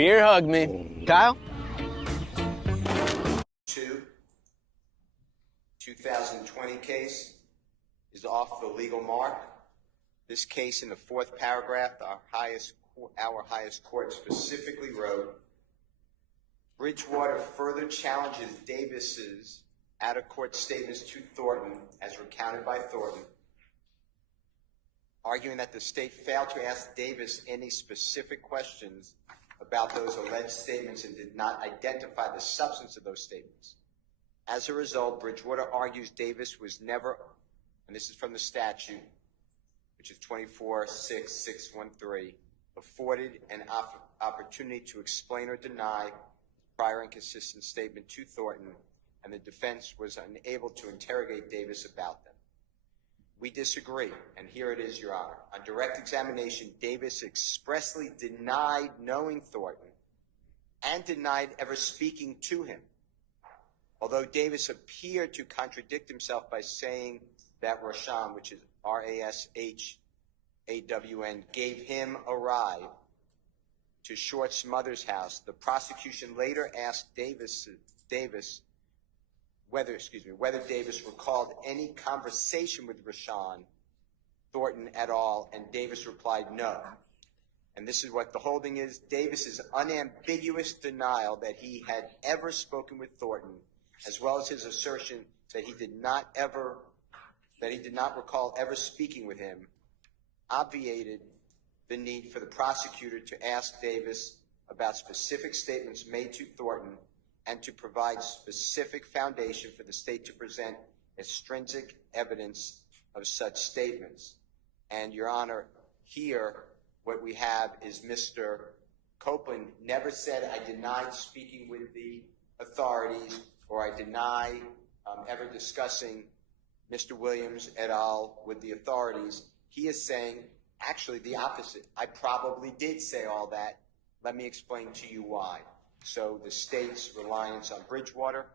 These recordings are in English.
Beer hug me. Kyle? 2020 case is off the legal mark. This case, in the fourth paragraph, our highest court specifically wrote, Bridgewater further challenges Davis's out-of-court statements to Thornton, as recounted by Thornton, arguing that the state failed to ask Davis any specific questions about those alleged statements and did not identify the substance of those statements. As a result, Bridgewater argues Davis was never, and this is from the statute, which is 24-6-613, afforded an opportunity to explain or deny prior inconsistent statement to Thornton, and the defense was unable to interrogate Davis about them. We disagree, and here it is, Your Honor. On direct examination, Davis expressly denied knowing Thornton and denied ever speaking to him, although Davis appeared to contradict himself by saying that Rashawn, which is R-A-S-H-A-W-N, gave him a ride to Short's mother's house. The prosecution later asked whether Davis recalled any conversation with Rashawn Thornton at all, and Davis replied no. And this is what the holding is. Davis's unambiguous denial that he had ever spoken with Thornton, as well as his assertion that he did not recall ever speaking with him, obviated the need for the prosecutor to ask Davis about specific statements made to Thornton and to provide specific foundation for the state to present extrinsic evidence of such statements. And, Your Honor, here what we have is Mr. Copeland never said, I denied speaking with the authorities, or I deny ever discussing Mr. Williams et al. With the authorities. He is saying actually the opposite. I probably did say all that. Let me explain to you why. So the state's reliance on Bridgewater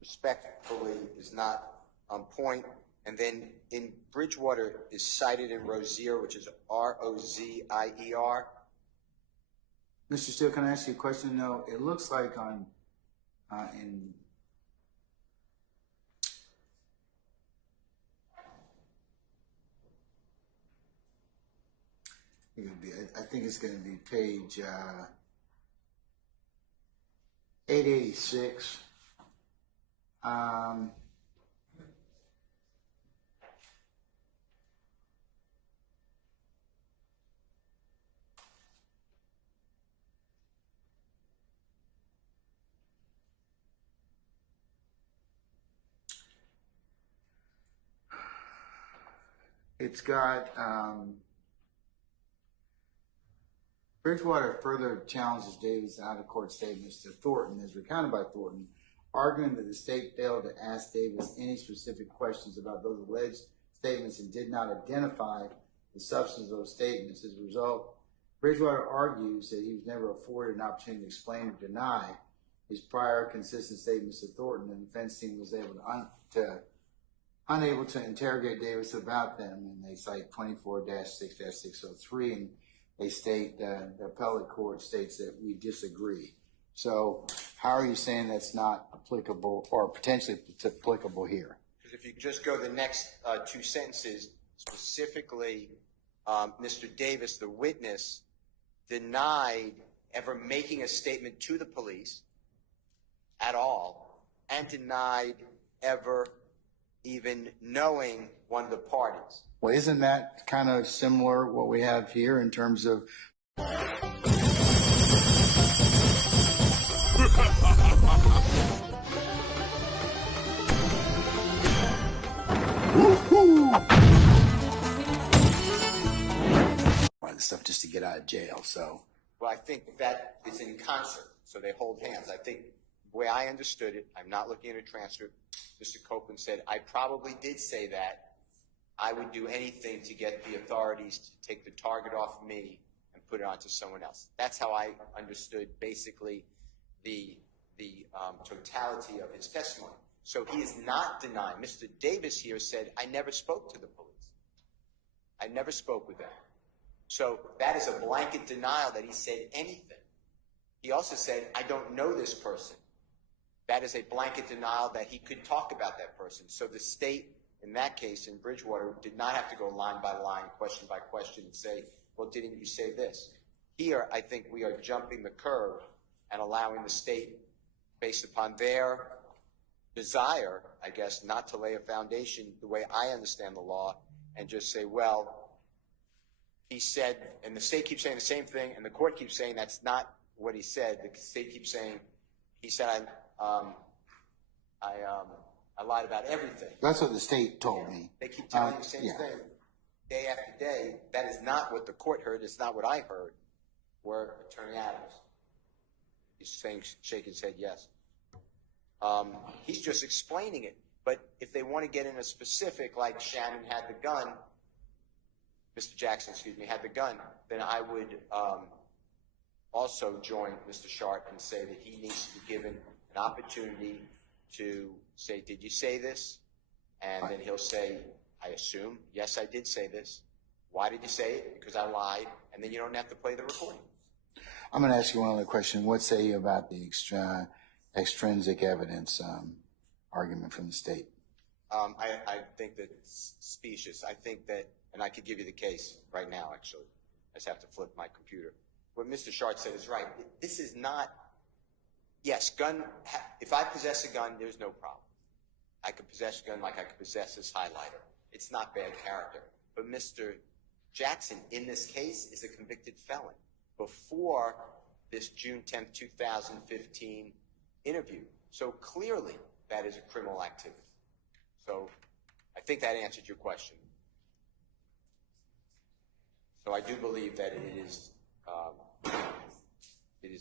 respectfully is not on point. And then in Bridgewater is cited in Rozier, which is R-O-Z-I-E-R. Mr. Steele, can I ask you a question? No, it looks like on in I think it's going to be page 886. It's got Bridgewater further challenges Davis' out-of-court statements to Thornton, as recounted by Thornton, arguing that the state failed to ask Davis any specific questions about those alleged statements and did not identify the substance of those statements. As a result, Bridgewater argues that he was never afforded an opportunity to explain or deny his prior consistent statements to Thornton, and the defense team was unable to interrogate Davis about them, and they cite 24-6-603, and they state the appellate court states that we disagree. So how are you saying that's not applicable or potentially applicable here? Because if you just go the next two sentences, specifically, Mr. Davis, the witness, denied ever making a statement to the police at all, and denied ever even knowing one of the parties. Well, isn't that kind of similar what we have here in terms of this stuff just to get out of jail? So, well, I think that is in concert, so they hold hands. I think the way I understood it, I'm not looking at a transcript, Mr. Copeland said, I probably did say that. I would do anything to get the authorities to take the target off me and put it onto someone else. That's how I understood basically the totality of his testimony. So he is not denying. Mr. Davis here said, I never spoke to the police. I never spoke with them. So that is a blanket denial that he said anything. He also said, I don't know this person. That is a blanket denial that he could talk about that person. So the state, in that case, in Bridgewater, did not have to go line by line, question by question, and say, well, didn't you say this? Here, I think we are jumping the curve and allowing the state, based upon their desire, I guess, not to lay a foundation the way I understand the law, and just say, well, he said, and the state keeps saying the same thing, and the court keeps saying that's not what he said. The state keeps saying, he said, I lied about everything. That's what the state told me. They keep telling you the same thing day after day. That is not what the court heard. It's not what I heard. Where Attorney Adams, he's saying, shaking his head yes. He's just explaining it. But if they want to get in a specific, like Shannon had the gun, Mr. Jackson, had the gun, then I would also join Mr. Sharp and say that he needs to be given an opportunity to say, did you say this? And then he'll say, I assume, yes, I did say this. Why did you say it? Because I lied. And then you don't have to play the recording. I'm going to ask you one other question. What say you about the extrinsic evidence argument from the state? I think that it's specious. I think that, and I could give you the case right now, actually. I just have to flip my computer. What Mr. Sharp said is right. This is not, yes, if I possess a gun, there's no problem. I could possess a gun like I could possess this highlighter. It's not bad character. But Mr. Jackson, in this case, is a convicted felon before this June 10th, 2015 interview. So clearly, that is a criminal activity. So I think that answered your question. So I do believe that it is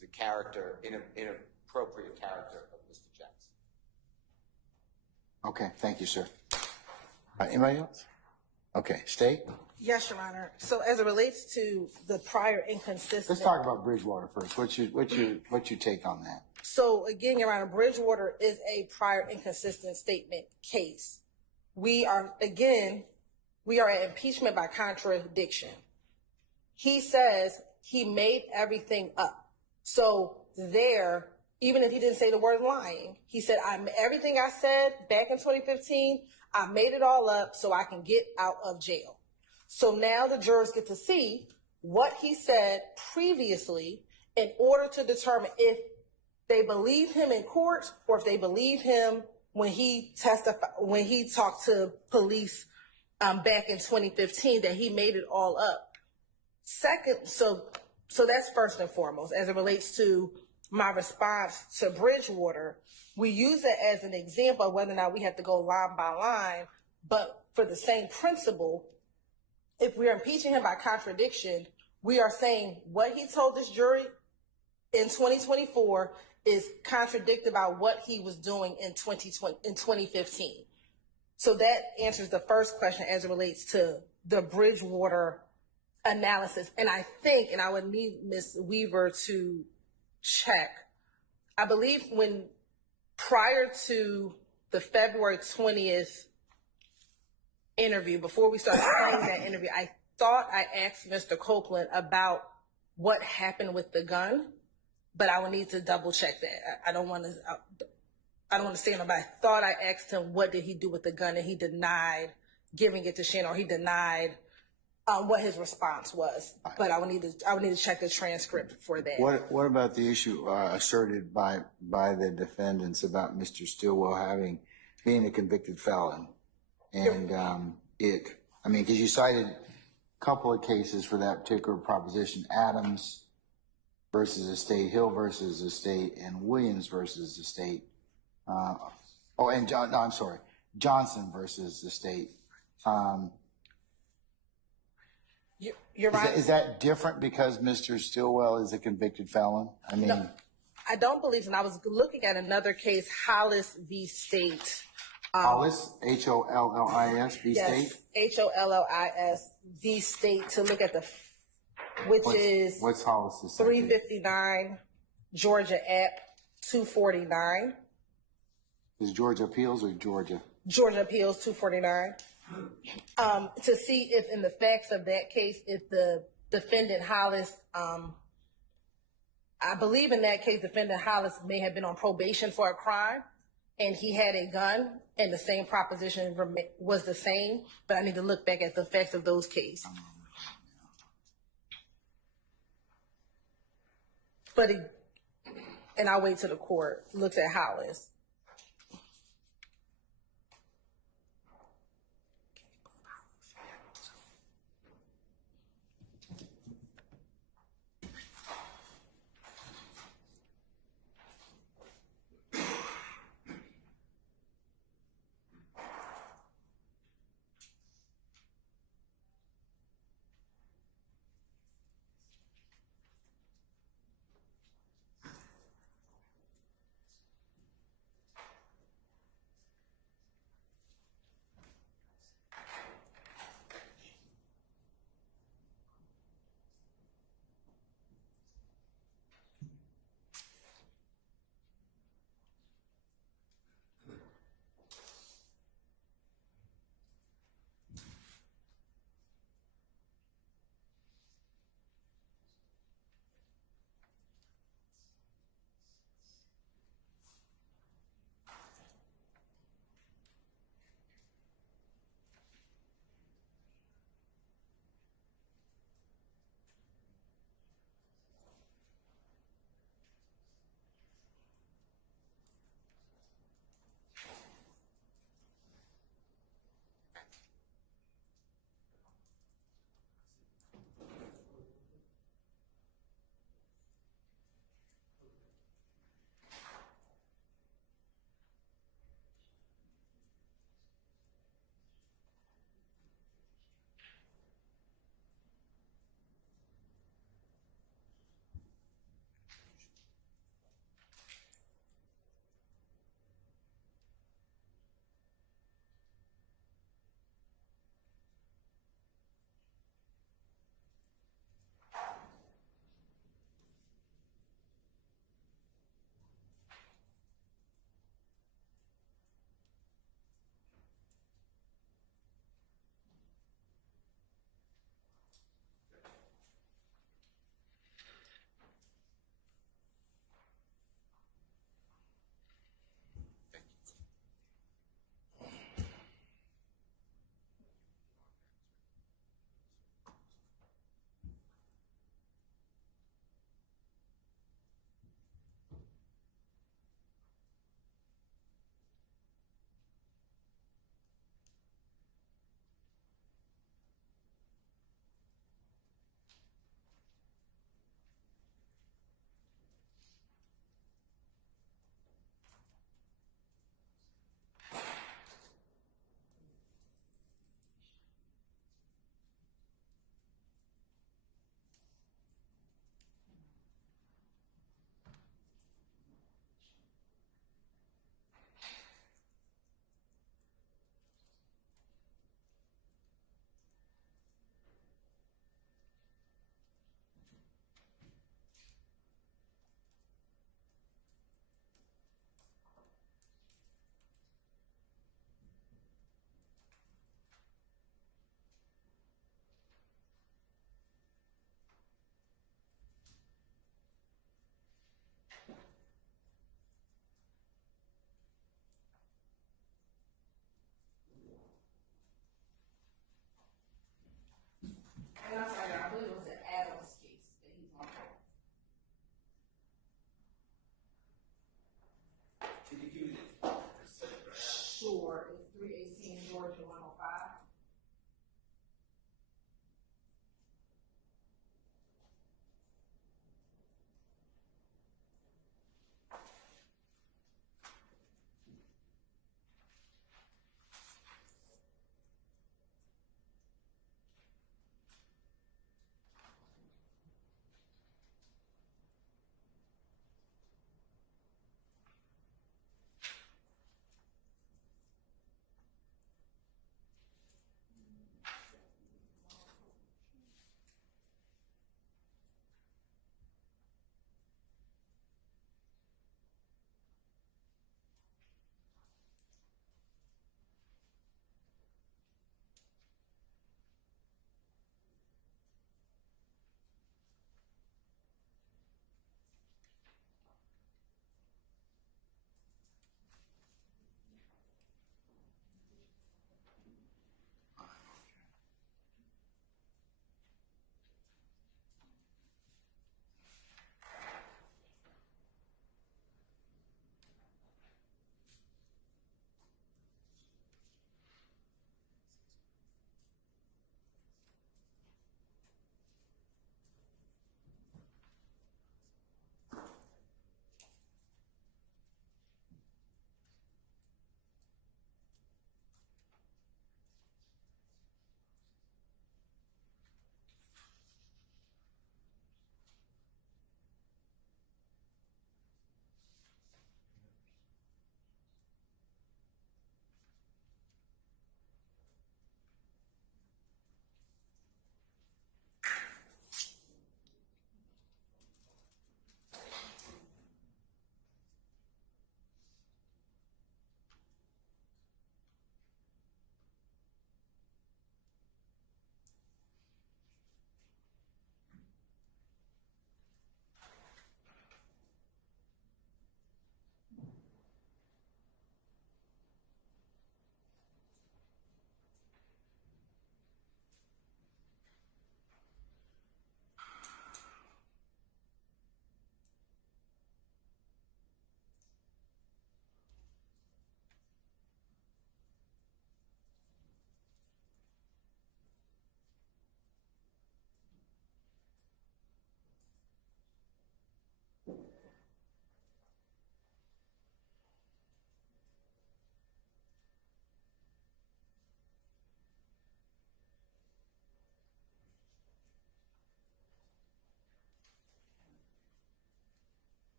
the character, inappropriate character of Mr. Jackson. Okay, thank you, sir. Anybody else? Okay, State? Yes, Your Honor. So as it relates to the prior inconsistent. Let's talk about Bridgewater first. What's your take on that? So again, Your Honor, Bridgewater is a prior inconsistent statement case. We are at impeachment by contradiction. He says he made everything up. So there, even if he didn't say the word lying, he said, everything I said back in 2015, I made it all up so I can get out of jail. So now the jurors get to see what he said previously in order to determine if they believe him in court or if they believe him when he talked to police back in 2015 that he made it all up. Second, so that's first and foremost. As it relates to my response to Bridgewater, we use it as an example of whether or not we have to go line by line, but for the same principle, if we're impeaching him by contradiction, we are saying what he told this jury in 2024 is contradicted by what he was doing in 2015. So that answers the first question as it relates to the Bridgewater analysis. And I think, and I would need Ms. Weaver to check, I believe when prior to the February 20th interview, before we started playing that interview, I thought I asked Mr. Copeland about what happened with the gun, but I would need to double check that. I don't want to say no, but I thought I asked him what did he do with the gun, and he denied giving it to Shannon, or he denied what his response was. But I would need to check the transcript for that. What about the issue asserted by the defendants about Mr. Stillwell being a convicted felon? And because you cited a couple of cases for that particular proposition: Adams versus the state, Hill versus the state, and Williams versus the state. Johnson versus the state. You're right. Is that different because Mr. Stillwell is a convicted felon? No, I don't believe so. And I was looking at another case, Hollis v. State. Hollis, Hollis v. Yes, State? Hollis v. State, to look at what's Hollis? 359 Georgia App 249. Is Georgia Appeals or Georgia? Georgia Appeals 249. To see if in the facts of that case, if the defendant Hollis, I believe in that case, defendant Hollis may have been on probation for a crime, and he had a gun, and the same proposition was the same, but I need to look back at the facts of those cases. And I'll wait till the court looks at Hollis.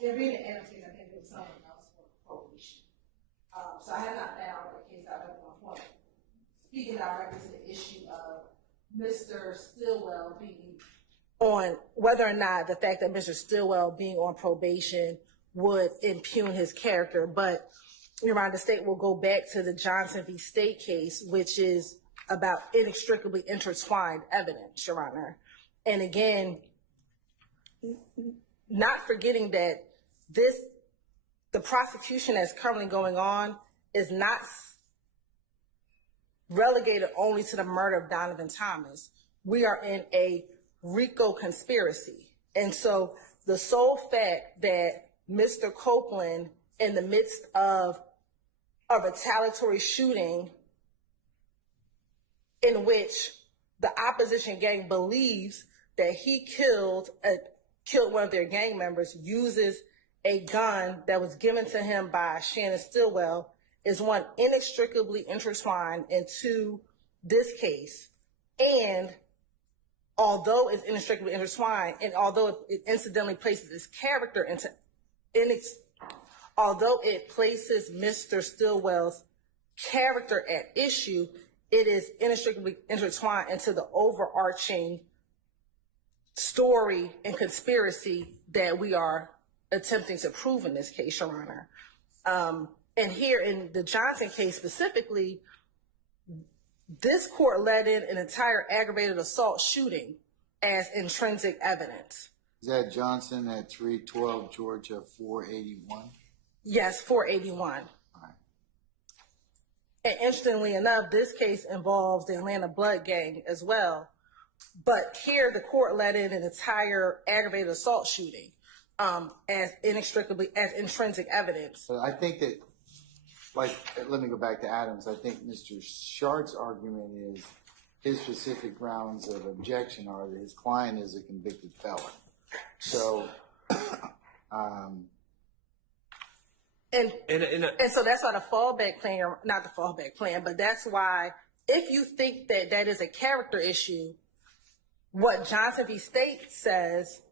they're being annotated, I think there's something else for probation. So I have not found a case out of my point. Speaking directly to the issue of Mr. Stillwell being on whether or not the fact that Mr. Stillwell being on probation would impugn his character, but Your Honor, the state will go back to the Johnson v. State case, which is about inextricably intertwined evidence, Your Honor. And again, not forgetting that the prosecution that's currently going on is not relegated only to the murder of Donovan Thomas. We are in a RICO conspiracy. And so the sole fact that Mr. Copeland, in the midst of a retaliatory shooting in which the opposition gang believes that he killed one of their gang members, uses a gun that was given to him by Shannon Stillwell, is one, inextricably intertwined into this case. And although it's inextricably intertwined, and although it incidentally places his character although it places Mr. Stillwell's character at issue, it is inextricably intertwined into the overarching story and conspiracy that we are attempting to prove in this case, Your Honor. And here in the Johnson case specifically, this court let in an entire aggravated assault shooting as intrinsic evidence. Is that Johnson at 312 Georgia 481? Yes, 481. All right. And interestingly enough, this case involves the Atlanta Blood Gang as well. But here the court let in an entire aggravated assault shooting as intrinsic evidence. But I think that, let me go back to Adams. I think Mr. Shart's argument is his specific grounds of objection are that his client is a convicted felon. So, and so that's why the fallback plan, not the fallback plan, but that's why if you think that that is a character issue, what Johnson v. State says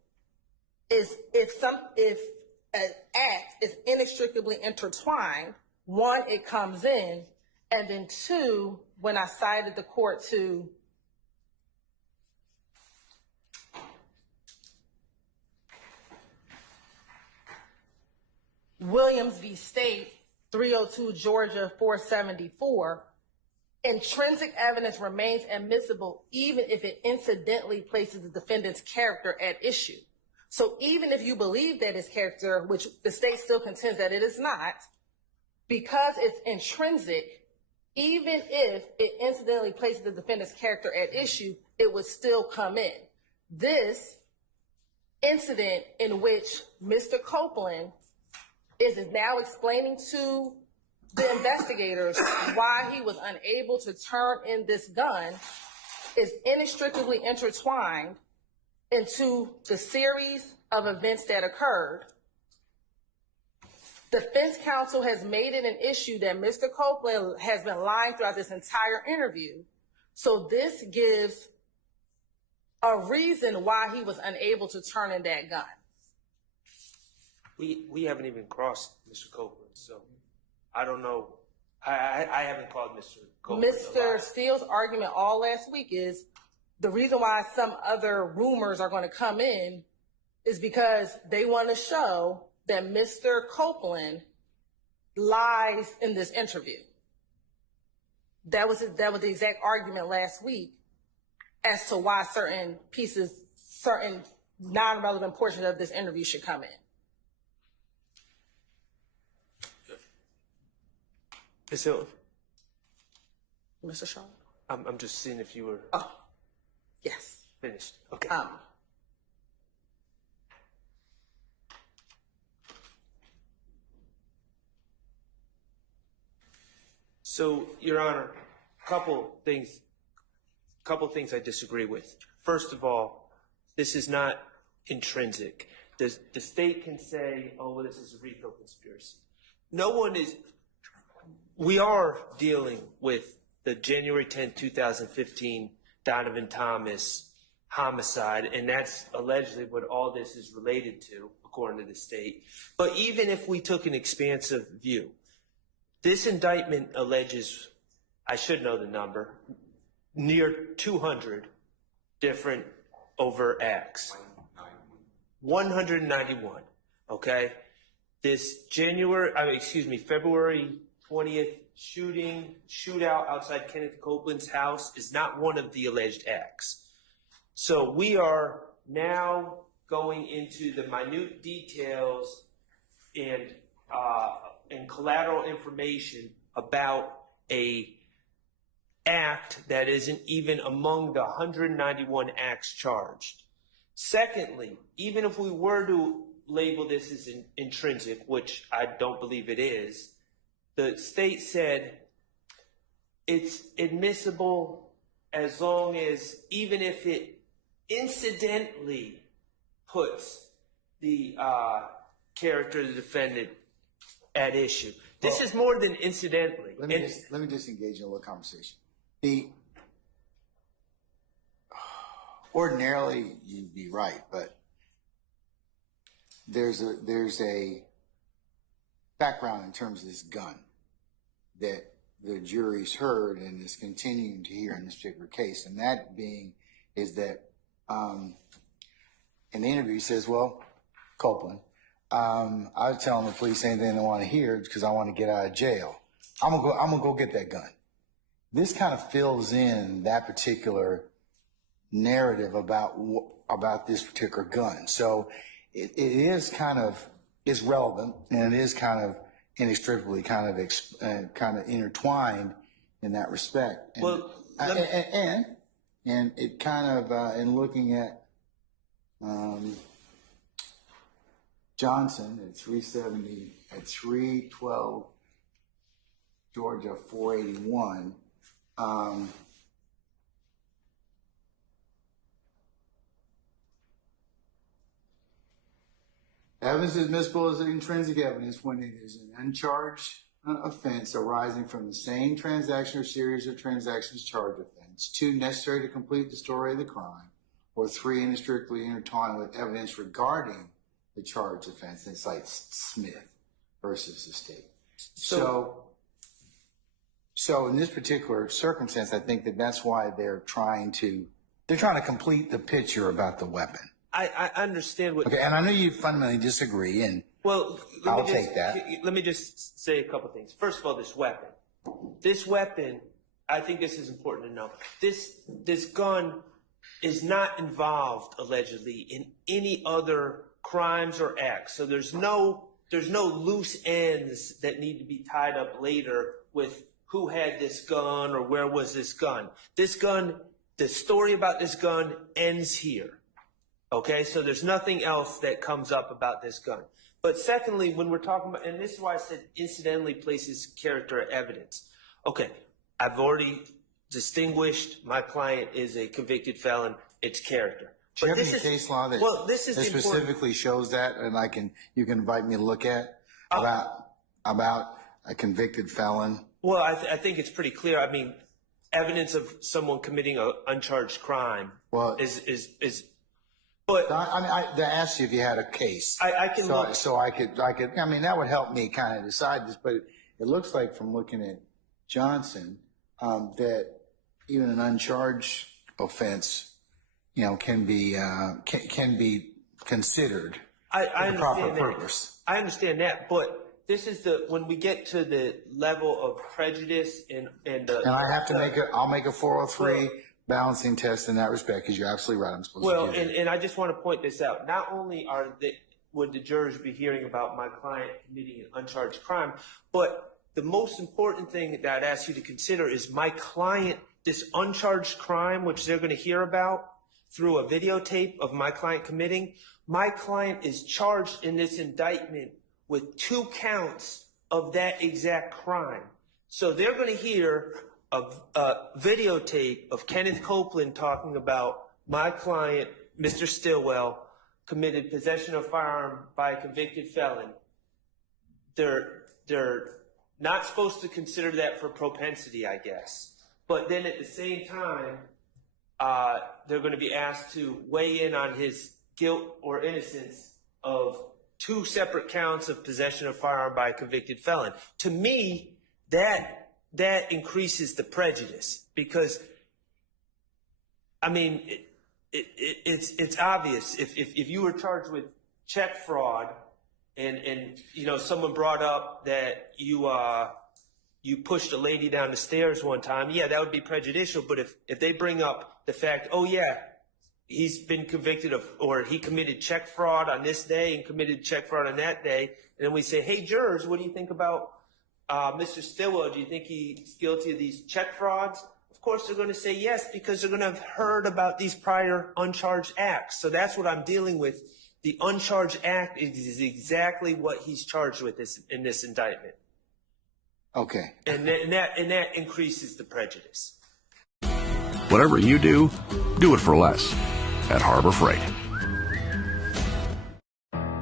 is if an act is inextricably intertwined, one, it comes in, and then two, when I cited the court to Williams v. State, 302 Georgia 474, intrinsic evidence remains admissible even if it incidentally places the defendant's character at issue. So even if you believe that his character, which the state still contends that it is not, because it's intrinsic, even if it incidentally places the defendant's character at issue, it would still come in. This incident in which Mr. Copeland is now explaining to the investigators why he was unable to turn in this gun is inextricably intertwined into the series of events that occurred. Defense counsel has made it an issue that Mr. Copeland has been lying throughout this entire interview. So this gives a reason why he was unable to turn in that gun. We haven't even crossed Mr. Copeland, so I don't know. I haven't called Mr. Copeland. Mr. Steele's argument all last week is the reason why some other rumors are going to come in is because they want to show that Mr. Copeland lies in this interview. That was the exact argument last week as to why certain non-relevant portions of this interview should come in. Ms. Hilton? Mr. Shaw? I'm just seeing if you were Yes. finished. Okay. So, Your Honor, couple things I disagree with. First of all, this is not intrinsic. The state can say, oh, well, this is a RICO conspiracy. We are dealing with the January 10, 2015 Donovan Thomas homicide, and that's allegedly what all this is related to, according to the state. But even if we took an expansive view, this indictment alleges, I should know the number, near 200 different overt acts. 191, okay? This February 20th shootout outside Kenneth Copeland's house is not one of the alleged acts. So we are now going into the minute details and collateral information about a act that isn't even among the 191 acts charged. Secondly, even if we were to label this as intrinsic, which I don't believe it is, the state said it's admissible as long as, even if it incidentally puts the character of the defendant at issue. This is more than incidentally. Let me just engage in a little conversation. Ordinarily, you'd be right, but there's a background in terms of this gun that the jury's heard and is continuing to hear in this particular case, and that being is that in the interview he says, well, Copeland, I was telling the police anything they want to hear because I want to get out of jail. I'm gonna go get that gun. This kind of fills in that particular narrative about this particular gun. So it is kind of is relevant, and it is kind of inextricably kind of intertwined in that respect. And, Well, and it kind of in looking at Johnson at 370 at 312 Georgia 481. Evidence is admissible as intrinsic evidence when it is an uncharged offense arising from the same transaction or series of transactions charged offense. 2, necessary to complete the story of the crime. Or 3, inextricably intertwined with evidence regarding the charged offense. It's like Smith versus the state. So in this particular circumstance, I think that's why they're trying to complete the picture about the weapon. I understand what. Okay, and I know you fundamentally disagree, and Well, I'll take that. Let me just say a couple things. First of all, this weapon, I think this is important to know. This gun is not involved allegedly in any other crimes or acts. So there's no loose ends that need to be tied up later with who had this gun or where was this gun. This gun, the story about this gun ends here. Okay, so there's nothing else that comes up about this gun. But secondly, when we're talking about, and this is why I said incidentally places character evidence. Okay, I've already distinguished my client is a convicted felon. It's character. do you have any case law that, this is that specifically shows that, and you can invite me to look at about a convicted felon? Well, I think it's pretty clear. I mean, evidence of someone committing an uncharged crime is. But I asked you if you had a case. I can look. So I could. I mean, that would help me kind of decide this. But it looks like from looking at Johnson that even an uncharged offense, can be considered I for the understand proper that. purpose. I understand that, but this is when we get to the level of prejudice and I have to I'll make a 403 balancing test in that respect, because you're absolutely right. I'm supposed to do that. And I just want to point this out. Not only would the jurors be hearing about my client committing an uncharged crime, but the most important thing that I'd ask you to consider is my client, this uncharged crime, which they're going to hear about through a videotape of my client committing. My client is charged in this indictment with 2 counts of that exact crime. So they're going to hear a videotape of Kenneth Copeland talking about my client, Mr. Stillwell, committed possession of a firearm by a convicted felon. They're not supposed to consider that for propensity, I guess. But then at the same time, they're going to be asked to weigh in on his guilt or innocence of 2 separate counts of possession of firearm by a convicted felon. To me, that increases the prejudice, because, I mean, it's obvious. If you were charged with check fraud, and you know, someone brought up that you pushed a lady down the stairs one time, yeah, that would be prejudicial. But if they bring up the fact, oh yeah, he's been convicted of, or he committed check fraud on this day and committed check fraud on that day, and then we say, hey, jurors, what do you think about Mr. Stillwell? Do you think he's guilty of these check frauds? Of course they're going to say yes, because they're going to have heard about these prior uncharged acts. So that's what I'm dealing with. The uncharged act is exactly what he's charged with in this indictment. Okay. And that increases the prejudice. Whatever you do it for less at Harbor Freight.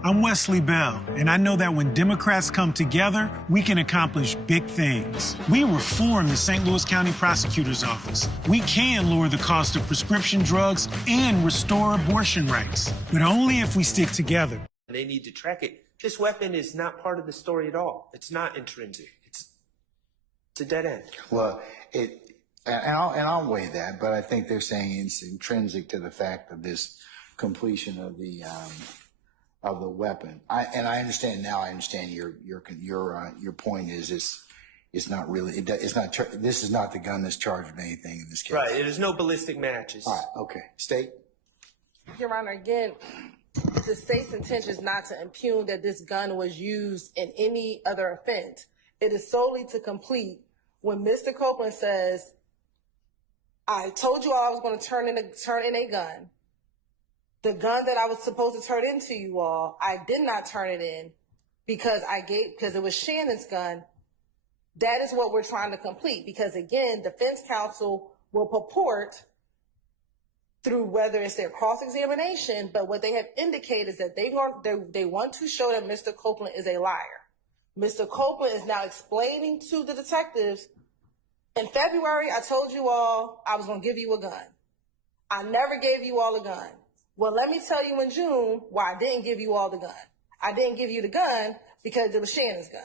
I'm Wesley Bell, and I know that when Democrats come together, we can accomplish big things. We reform the St. Louis County Prosecutor's Office. We can lower the cost of prescription drugs and restore abortion rights, but only if we stick together. They need to track it. This weapon is not part of the story at all. It's not intrinsic. It's a dead end. Well, I'll weigh that, but I think they're saying it's intrinsic to the fact of this completion of the weapon. I understand now. I understand your point is it's not really this is not the gun that's charged with anything in this case. Right. There's no ballistic matches. All right. Okay. State. Your Honor, again, the state's intention is not to impugn that this gun was used in any other offense. It is solely to complete when Mr. Copeland says, I told you all I was going to turn in a gun. The gun that I was supposed to turn into you all, I did not turn it in because it was Shannon's gun. That is what we're trying to complete, because again, defense counsel will purport through whether it's their cross-examination, but what they have indicated is that they want to show that Mr. Copeland is a liar. Mr. Copeland is now explaining to the detectives, in February, I told you all I was going to give you a gun. I never gave you all a gun. Well, let me tell you in June why I didn't give you all the gun. I didn't give you the gun because it was Shannon's gun.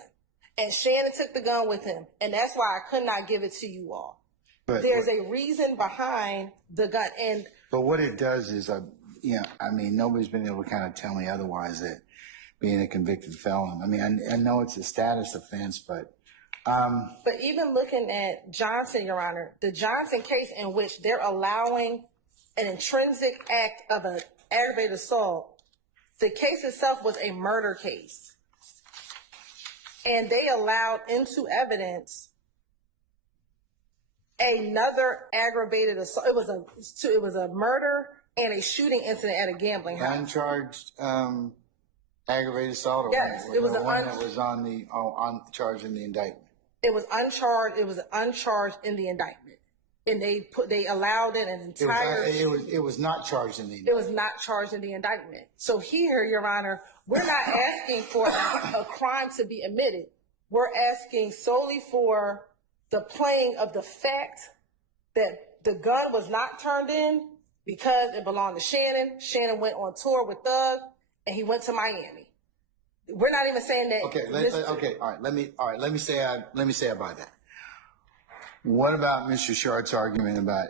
And Shannon took the gun with him. And that's why I could not give it to you all. But there's a reason behind the gun. But what it does is, nobody's been able to kind of tell me otherwise that being a convicted felon, I mean, I know it's a status offense, but even looking at Johnson, Your Honor, the Johnson case in which they're allowing an intrinsic act of an aggravated assault, the case itself was a murder case. And they allowed into evidence another aggravated assault. It was a murder and a shooting incident at a gambling house. Uncharged aggravated assault? Or yes, it was one that was on charge in the indictment. It was uncharged. It was uncharged in the indictment. And they allowed it an entire. It was not charged in the indictment. It was not charged in the indictment. So here, Your Honor, we're not asking for a crime to be admitted. We're asking solely for the playing of the fact that the gun was not turned in because it belonged to Shannon. Shannon went on tour with Thug, and he went to Miami. We're not even saying that. Okay. All right. Let me say about that. What about Mr. Shart's argument about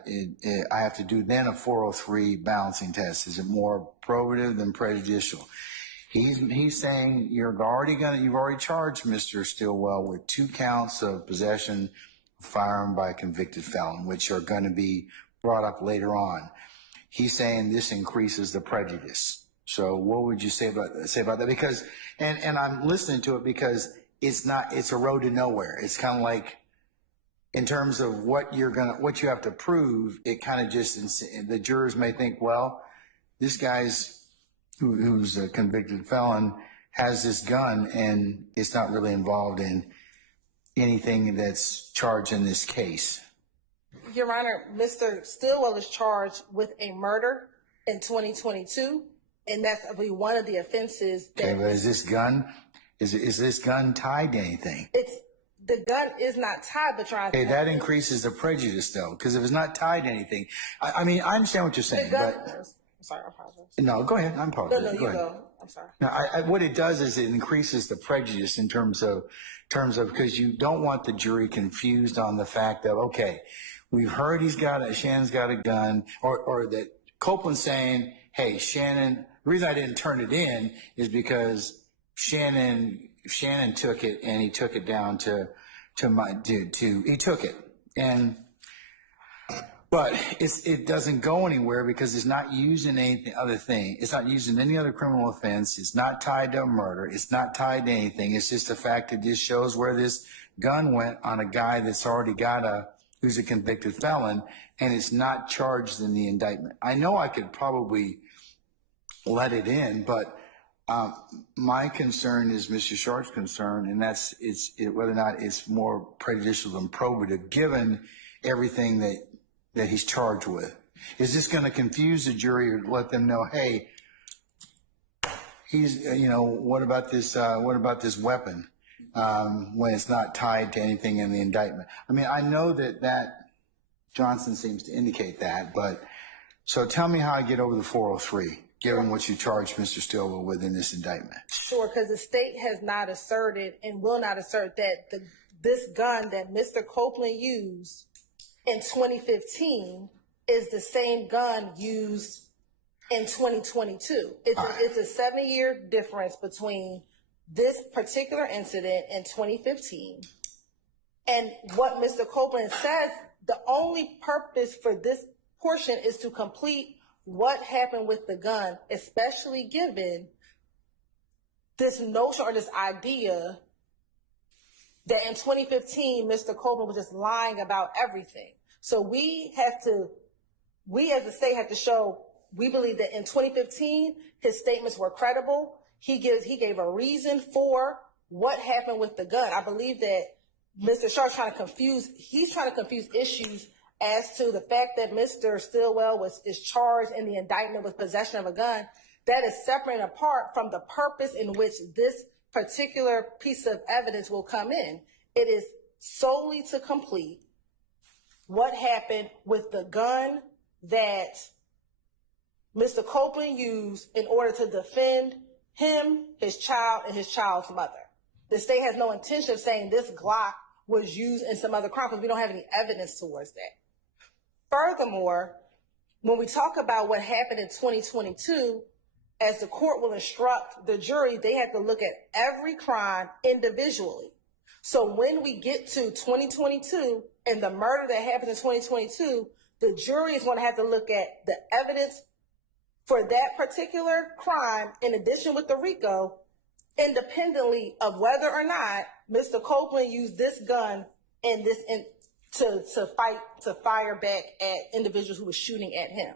I have to do then a 403 balancing test? Is it more probative than prejudicial? He's saying you've already charged Mr. Stillwell with 2 counts of possession of firearm by a convicted felon, which are going to be brought up later on. He's saying this increases the prejudice. So what would you say about that? Because and I'm listening to it because it's a road to nowhere. It's kind of like, in terms of what you have to prove, it kind of just, the jurors may think, well, this guy's who's a convicted felon has this gun and it's not really involved in anything that's charged in this case. Your Honor, Mr. Stillwell is charged with a murder in 2022, and that's one of the offenses. Okay, but is this gun tied to anything? the gun is not tied, but trying Okay, that increases the prejudice though, because if it's not tied to anything, I mean, I understand what you're saying, but I'm sorry, I apologize. no, go ahead. I'm apologizing. No, you go ahead. go. I'm sorry. Now, what it does is it increases the prejudice in terms of because you don't want the jury confused on the fact of, okay, we've heard Shannon's got a gun, or that Copeland's saying, hey, Shannon, the reason I didn't turn it in is because Shannon took it and he took it down he took it. But it doesn't go anywhere because it's not used in any other thing. It's not used in any other criminal offense. It's not tied to a murder. It's not tied to anything. It's just the fact that this shows where this gun went on a guy that's already who's a convicted felon, and it's not charged in the indictment. I know I could probably let it in, but my concern is Mr. Sharp's concern, and that's whether or not it's more prejudicial than probative, given everything that he's charged with. Is this going to confuse the jury or let them know, hey, he's, what about this weapon when it's not tied to anything in the indictment? I mean, I know that Johnson seems to indicate that, but so tell me how I get over the 403, given what you charged Mr. Stilwell with in this indictment. Sure, because the state has not asserted and will not assert that this gun that Mr. Copeland used in 2015 is the same gun used in 2022. It's a 7-year difference between this particular incident in 2015 and what Mr. Copeland says. The only purpose for this portion is to complete what happened with the gun, especially given this notion or this idea that in 2015, Mr. Copeland was just lying about everything. So we as the state have to show, we believe that in 2015, his statements were credible. He gave a reason for what happened with the gun. I believe that Mr. Sharp's trying to confuse issues as to the fact that Mr. Stilwell is charged in the indictment with possession of a gun. That is separate and apart from the purpose in which this particular piece of evidence will come in. It is solely to complete what happened with the gun that Mr. Copeland used in order to defend him, his child, and his child's mother. The state has no intention of saying this Glock was used in some other crime because we don't have any evidence towards that. Furthermore, when we talk about what happened in 2022, as the court will instruct the jury, they have to look at every crime individually. So when we get to 2022 and the murder that happened in 2022, the jury is going to have to look at the evidence for that particular crime, in addition with the RICO, independently of whether or not Mr. Copeland used this gun to fire back at individuals who were shooting at him.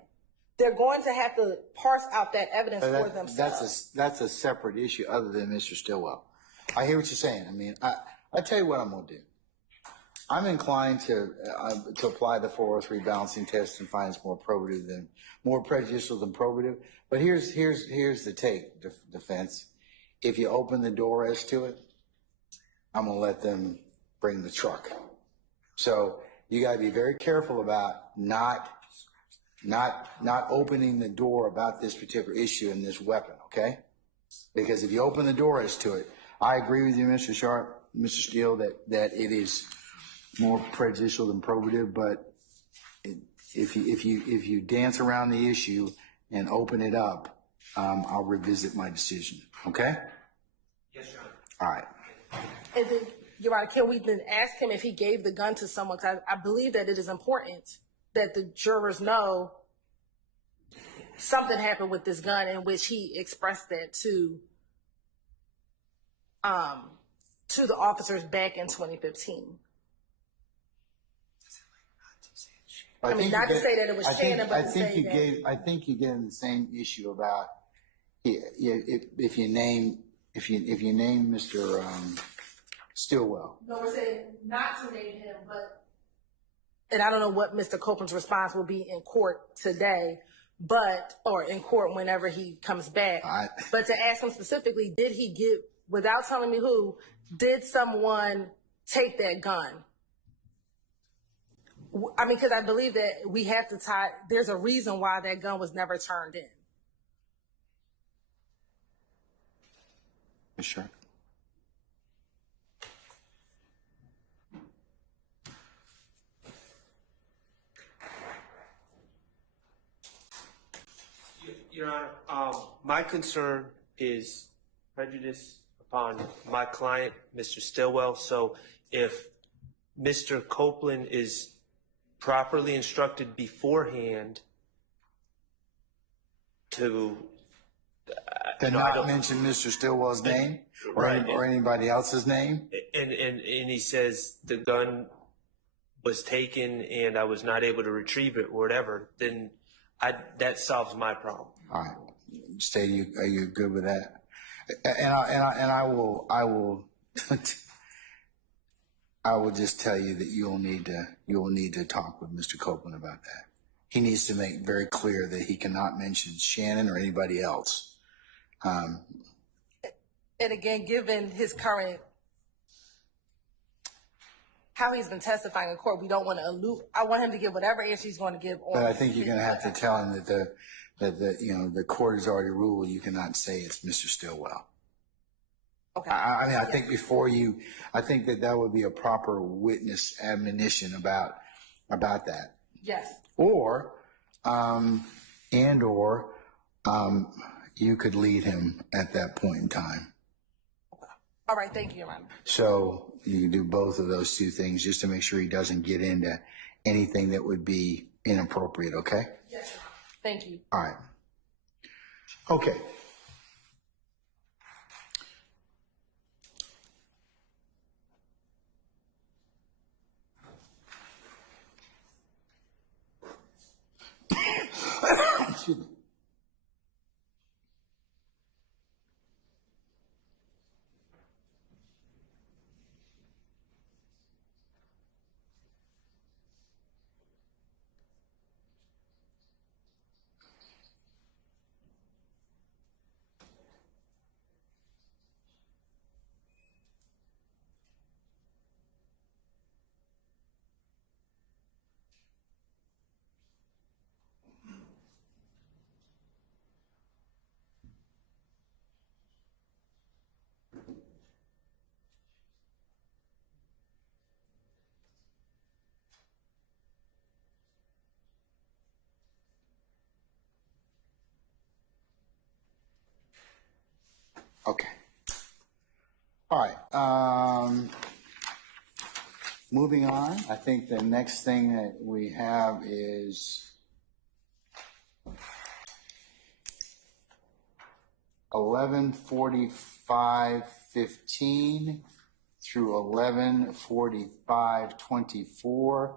They're going to have to parse out that evidence for themselves. That's a separate issue other than Mr. Stilwell. I hear what you're saying. I mean, I tell you what I'm going to do. I'm inclined to apply the 403 balancing test and find it's more prejudicial than probative. But here's the take, defense. If you open the door as to it, I'm going to let them bring the truck. So you got to be very careful about not opening the door about this particular issue and this weapon, okay? Because if you open the door as to it, I agree with you, Mr. Sharp, Mr. Steele, that it is more prejudicial than probative. But if you dance around the issue and open it up, I'll revisit my decision. Okay? Yes, Your Honor. All right. And then, Your Honor, can we then ask him if he gave the gun to someone? Because I believe that it is important that the jurors know something happened with this gun in which he expressed that to the officers back in 2015. I mean, not to say that it was Shannon, but to say that. I think you get in the same issue about if you name Mr. Stilwell. No, we're saying not to name him, but, and I don't know what Mr. Copeland's response will be in court today, or in court whenever he comes back. But to ask him specifically, did he give, without telling me who, did someone take that gun. I mean, because I believe that we have to tie, there's a reason why that gun was never turned in. Sure. Your Honor, my concern is prejudice upon my client, Mr. Stillwell. So if Mr. Copeland is properly instructed beforehand to not mention Mr. Stillwell's name or anybody else's name. And he says the gun was taken and I was not able to retrieve it or whatever, then that solves my problem. All right. Stay, are you good with that? And I will I will just tell you that you'll need to talk with Mr. Copeland about that. He needs to make very clear that he cannot mention Shannon or anybody else. And again, given his current, how he's been testifying in court, we don't want to allude. I want him to give whatever answer he's going to give. But I think you're going to have to tell him that the court has already ruled you cannot say it's Mr. Stillwell. Okay. I mean, I think I think that would be a proper witness admonition about that. Yes. Or, you could lead him at that point in time. Okay. All right. Thank you, Your Honor. So you can do both of those two things just to make sure he doesn't get into anything that would be inappropriate. Okay. Yes, Your Honor. Thank you. All right. Okay. Excuse me. Okay. All right. Moving on, I think the next thing that we have is 11:45:15 through 11:45:24,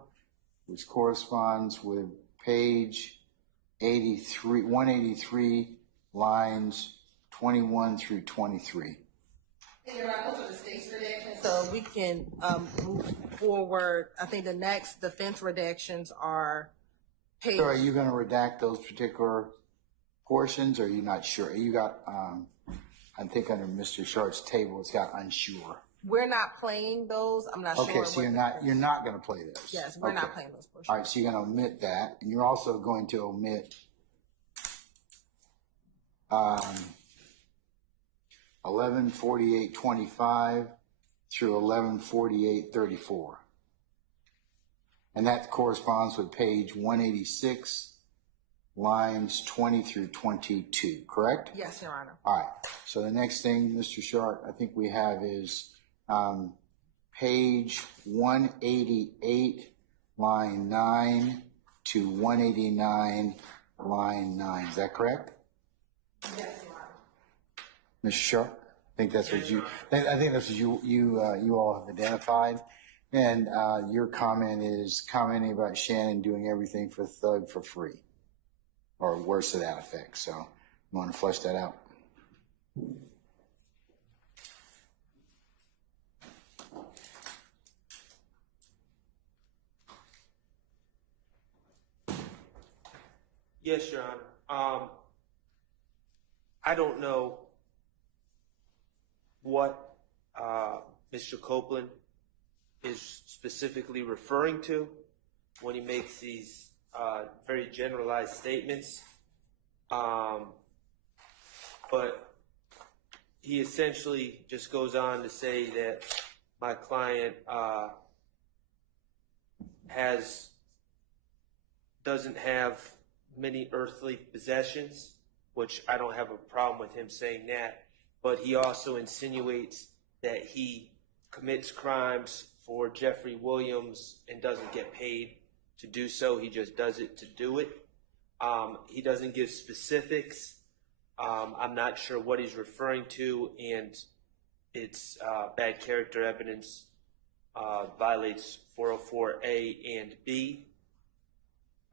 which corresponds with page 183, lines 21 through 23. So we can move forward. I think the next defense redactions are paid. So are you going to redact those particular portions, or are you not sure? You got, I think under Mr. Sharp's table, it's got unsure. We're not playing those. I'm not sure. Okay, so you're not going to play those. Yes, we're not playing those portions. All right, so you're going to omit that, and you're also going to omit 11:48:25 through 11:48:34, and that corresponds with page 186, lines 20 through 22. Correct? Yes, Your Honor. All right. So the next thing, Mr. Sharp, I think we have is page 188, line 9 to 189, line 9. Is that correct? Yes, Your Honor. Mr. Sharp, I think that's what you all have identified, and your comment is commenting about Shannon doing everything for Thug for free, or worse to that effect. So, you want to flesh that out? Yes, Your Honor. I don't know what Mr. Copeland is specifically referring to when he makes these very generalized statements. But he essentially just goes on to say that my client doesn't have many earthly possessions, which I don't have a problem with him saying that, but he also insinuates that he commits crimes for Jeffery Williams and doesn't get paid to do so. He just does it to do it. He doesn't give specifics. I'm not sure what he's referring to, and it's bad character evidence, violates 404A and B,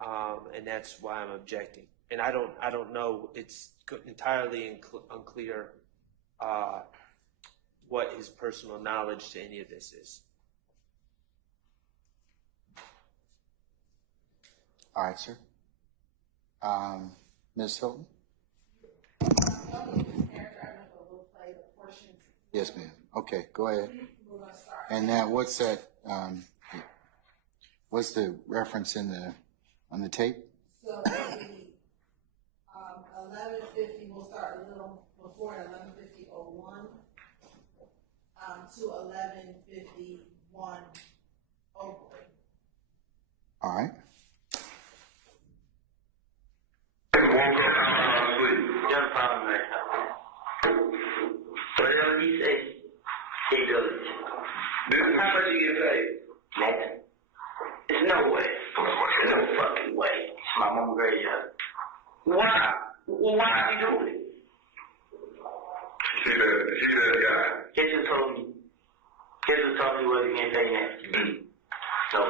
and that's why I'm objecting. And I don't know. It's entirely unclear what his personal knowledge to any of this is. All right, sir. Ms. Hilton? Yes, ma'am. Okay, go ahead. And now, what's that? What's the reference on the tape? So 11:50. We'll start a little before 11:50:01 to 11:51:03. All right. Whatever he says, he does it. How much you get paid? Nothing. There's no way. There's no fucking way. It's my mom's graveyard. Why? Well, why are you doing it? She the guy. Guess who told me? Guess who told me what he getting paid next? No.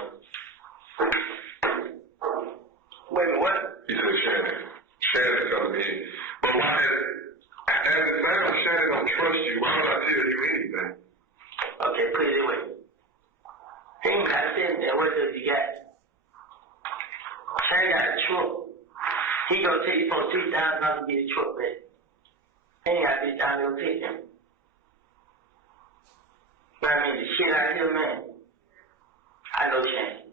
Wait a minute, what? He said Shannon. Shannon told me. But why as a man, Shannon don't trust you. Why would I tell you anything? Okay, put it away. He ain't got to sit there. What does he got? Shannon got a truck. He gonna take you for $3,000 to get his truck back. He ain't got $3,000 to go take him. But I mean, the shit out here, man. I know Shannon.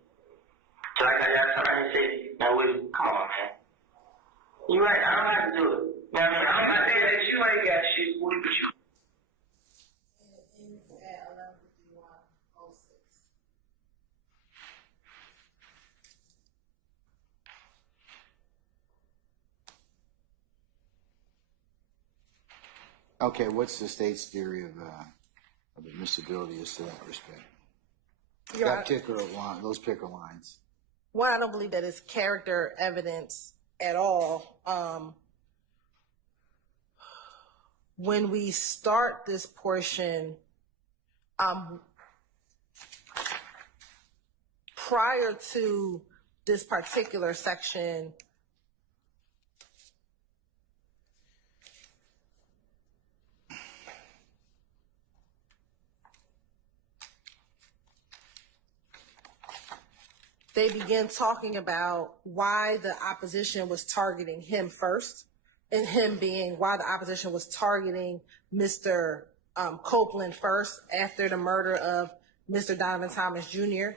So like I got something to say, now Willie, come on, man. You right, I don't have to do it. You know what I mean? I'm not saying that you ain't got shit, Willie, but you. And it ends at 11:51:06. Okay, what's the state's theory of admissibility as to that respect? That particular line, those picker lines. One, I don't believe that it's character evidence at all. When we start this portion, prior to this particular section, they begin talking about why the opposition was targeting him first, and him being why the opposition was targeting Mr. Copeland first after the murder of Mr. Donovan Thomas Jr.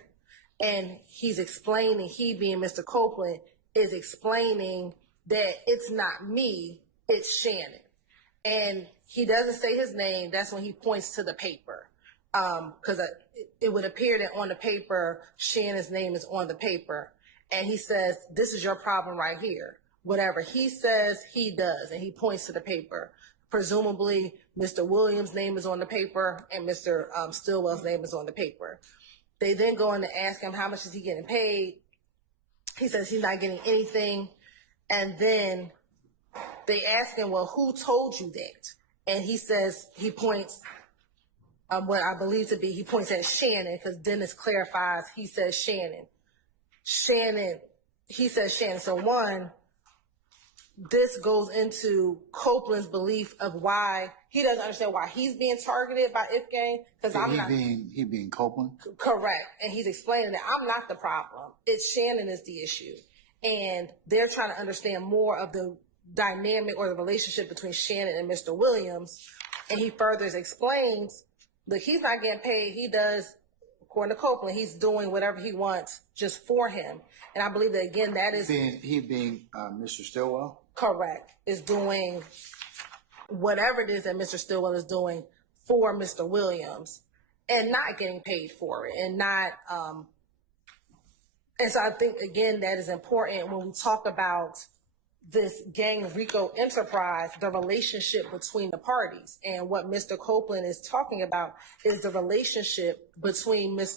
And he's explaining, he being Mr. Copeland, is explaining that it's not me, it's Shannon. And he doesn't say his name. That's when he points to the paper. Because it would appear that on the paper, Shannon's name is on the paper. And he says, this is your problem right here. Whatever he says, he does. And he points to the paper. Presumably, Mr. Williams' name is on the paper and Mr. Stillwell's name is on the paper. They then go in to ask him, how much is he getting paid? He says he's not getting anything. And then they ask him, well, who told you that? And he says, he points, what I believe to be, he points at Shannon, because Dennis clarifies, he says Shannon. He says Shannon. So one, this goes into Copeland's belief of why he doesn't understand why he's being targeted by Ifgang, because I'm not. He being Copeland? Correct. And he's explaining that I'm not the problem. It's Shannon is the issue. And they're trying to understand more of the dynamic or the relationship between Shannon and Mr. Williams. And he further explains, look, he's not getting paid. He does, according to Copeland, he's doing whatever he wants just for him. And I believe that, again, that is He being Mr. Stillwell? correct, is doing whatever it is that Mr. Stillwell is doing for Mr. Williams and not getting paid for it, and not, and so I think, again, that is important when we talk about this gang RICO enterprise, the relationship between the parties. And what Mr. Copeland is talking about is the relationship between his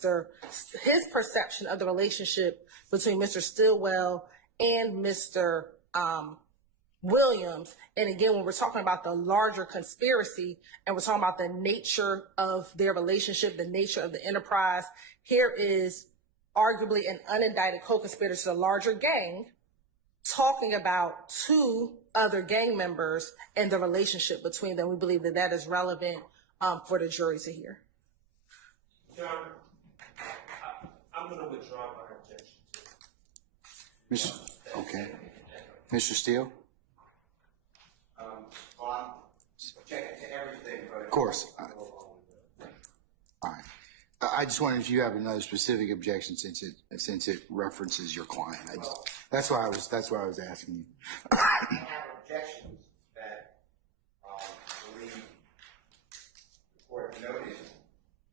perception of the relationship between Mr. Stillwell and Mr. Williams. And again, when we're talking about the larger conspiracy and we're talking about the nature of their relationship, the nature of the enterprise, here is arguably an unindicted co-conspirator to the larger gang talking about two other gang members and the relationship between them. We believe that that is relevant for the jury to hear. Your Honor, I'm going to withdraw my objection. Okay. Mr. Steele? Well, I'm objecting to everything, but Of course. All right. I just wondered if you have another specific objection since it references your client. That's why I was asking you. I have objections that I believe the court noted.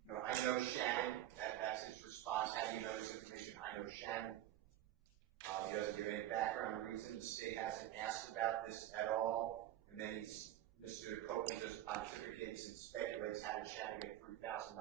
I know Shannon. That's his response. How do you know this information? I know Shannon. He doesn't give any background reason. The state hasn't asked about this at all. And then Mr. Copeland just pontificates and speculates how did Shannon get $3,000.